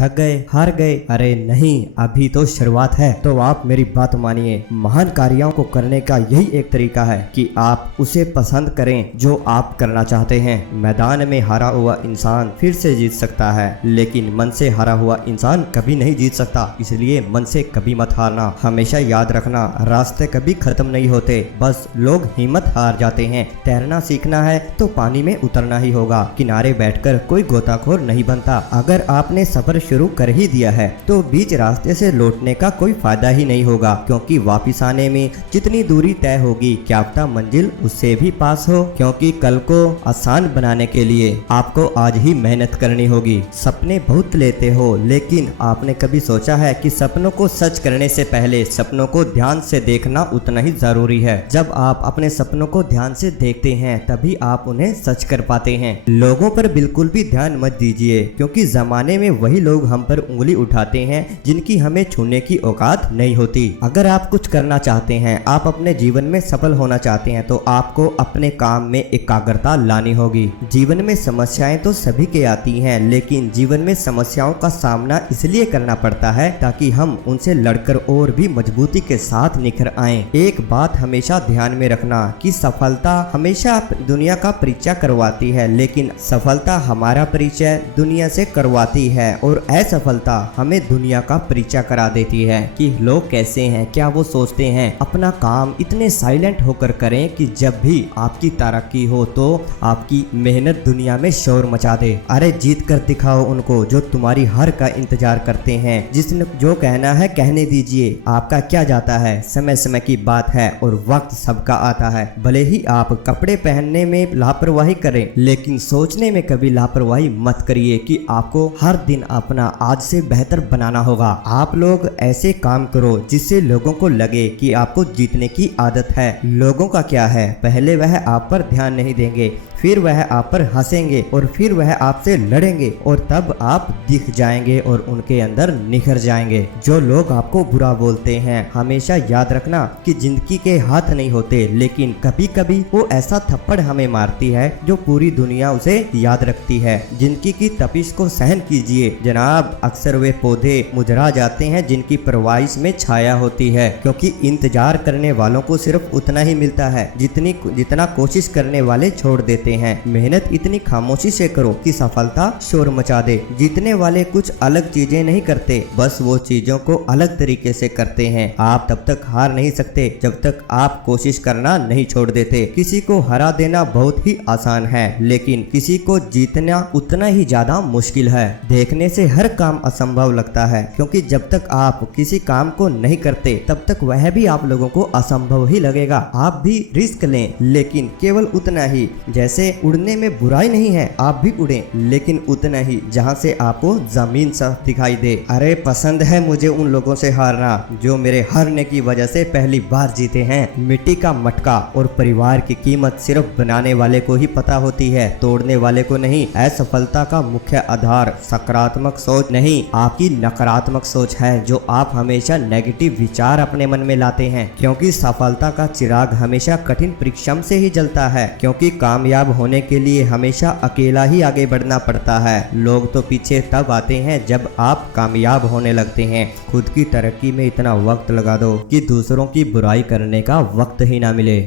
थक गए, हार गए? अरे नहीं, अभी तो शुरुआत है। तो आप मेरी बात मानिए, महान कार्यों को करने का यही एक तरीका है कि आप उसे पसंद करें जो आप करना चाहते हैं। मैदान में हारा हुआ इंसान फिर से जीत सकता है, लेकिन मन से हारा हुआ इंसान कभी नहीं जीत सकता। इसलिए मन से कभी मत हारना। हमेशा याद रखना, रास्ते कभी खत्म नहीं होते, बस लोग हिम्मत हार जाते हैं। तैरना सीखना है तो पानी में उतरना ही होगा, किनारे बैठकर कोई गोताखोर नहीं बनता। अगर आपने सफर शुरू कर ही दिया है तो बीच रास्ते से लौटने का कोई फायदा ही नहीं होगा, क्योंकि वापस आने में जितनी दूरी तय होगी क्या पता मंजिल उससे भी पास हो। क्योंकि कल को आसान बनाने के लिए आपको आज ही मेहनत करनी होगी। सपने बहुत लेते हो, लेकिन आपने कभी सोचा है कि सपनों को सच करने से पहले सपनों को ध्यान से देखना उतना ही जरूरी है। जब आप अपने सपनों को ध्यान से देखते हैं तभी आप उन्हें सच कर पाते हैं। लोगों पर बिल्कुल भी ध्यान मत दीजिए, क्योंकि जमाने में वही लोग हम पर उंगली उठाते हैं जिनकी हमें छूने की औकात नहीं होती। अगर आप कुछ करना चाहते हैं, आप अपने जीवन में सफल होना चाहते हैं, तो आपको अपने काम में एकाग्रता लानी होगी। जीवन में समस्याएं तो सभी के आती हैं, लेकिन जीवन में समस्याओं का सामना इसलिए करना पड़ता है ताकि हम उनसे लड़कर और भी मजबूती के साथ निखर आएं। एक बात हमेशा ध्यान में रखना कि सफलता हमेशा दुनिया का परिचय करवाती है, लेकिन सफलता हमारा परिचय दुनिया से करवाती है, और असफलता हमें दुनिया का परिचय करा देती है कि लोग कैसे हैं, क्या वो सोचते हैं। अपना काम इतने साइलेंट होकर करें कि जब भी आपकी तरक्की हो तो आपकी मेहनत दुनिया में शोर मचा दे। अरे जीत कर दिखाओ उनको जो तुम्हारी हार का इंतजार करते हैं। जिसने जो कहना है कहने दीजिए, आपका क्या जाता है, समय समय की बात है और वक्त सबका आता है। भले ही आप कपड़े पहनने में लापरवाही करें, लेकिन सोचने में कभी लापरवाही मत करिए कि आपको हर दिन अपना आज से बेहतर बनाना होगा। आप लोग ऐसे काम करो जिससे लोगों को लगे कि आपको जीतने की आदत है। लोगों का क्या है, पहले वह आप पर ध्यान नहीं देंगे, फिर वह आप पर हंसेंगे और फिर वह आपसे लड़ेंगे, और तब आप दिख जाएंगे और उनके अंदर निखर जाएंगे। जो लोग आपको बुरा बोलते हैं, हमेशा याद रखना कि जिंदगी के हाथ नहीं होते, लेकिन कभी कभी वो ऐसा थप्पड़ हमें मारती है जो पूरी दुनिया उसे याद रखती है। जिंदगी की तपिश को सहन कीजिए जनाब। अक्सर वे पौधे मुरझा जाते हैं जिनकी परवाइश में छाया होती है, क्योंकि इंतजार करने वालों को सिर्फ उतना ही मिलता है जितना कोशिश करने वाले छोड़ देते हैं। मेहनत इतनी खामोशी से करो कि सफलता शोर मचा दे। जीतने वाले कुछ अलग चीजें नहीं करते, बस वो चीजों को अलग तरीके से करते हैं। आप तब तक हार नहीं सकते जब तक आप कोशिश करना नहीं छोड़ देते। किसी को हरा देना बहुत ही आसान है, लेकिन किसी को जीतना उतना ही ज्यादा मुश्किल है। देखने से हर काम असंभव लगता है, क्योंकि जब तक आप किसी काम को नहीं करते तब तक वह भी आप लोगों को असंभव ही लगेगा। आप भी रिस्क लें, लेकिन केवल उतना ही। जैसे उड़ने में बुराई नहीं है, आप भी उड़ें, लेकिन उतना ही जहां से आपको जमीन साफ दिखाई दे। अरे पसंद है मुझे उन लोगों से हारना जो मेरे हारने की वजह से पहली बार जीते हैं। मिट्टी का मटका और परिवार की कीमत सिर्फ बनाने वाले को ही पता होती है, तोड़ने वाले को नहीं। असफलता का मुख्य आधार सकारात्मक सोच नहीं, आपकी नकारात्मक सोच है, जो आप हमेशा नेगेटिव विचार अपने मन में लाते हैं। क्योंकि सफलता का चिराग हमेशा कठिन परिश्रम से ही जलता है, क्योंकि कामयाब होने के लिए हमेशा अकेला ही आगे बढ़ना पड़ता है। लोग तो पीछे तब आते हैं जब आप कामयाब होने लगते हैं। खुद की तरक्की में इतना वक्त लगा दो कि दूसरों की बुराई करने का वक्त ही ना मिले।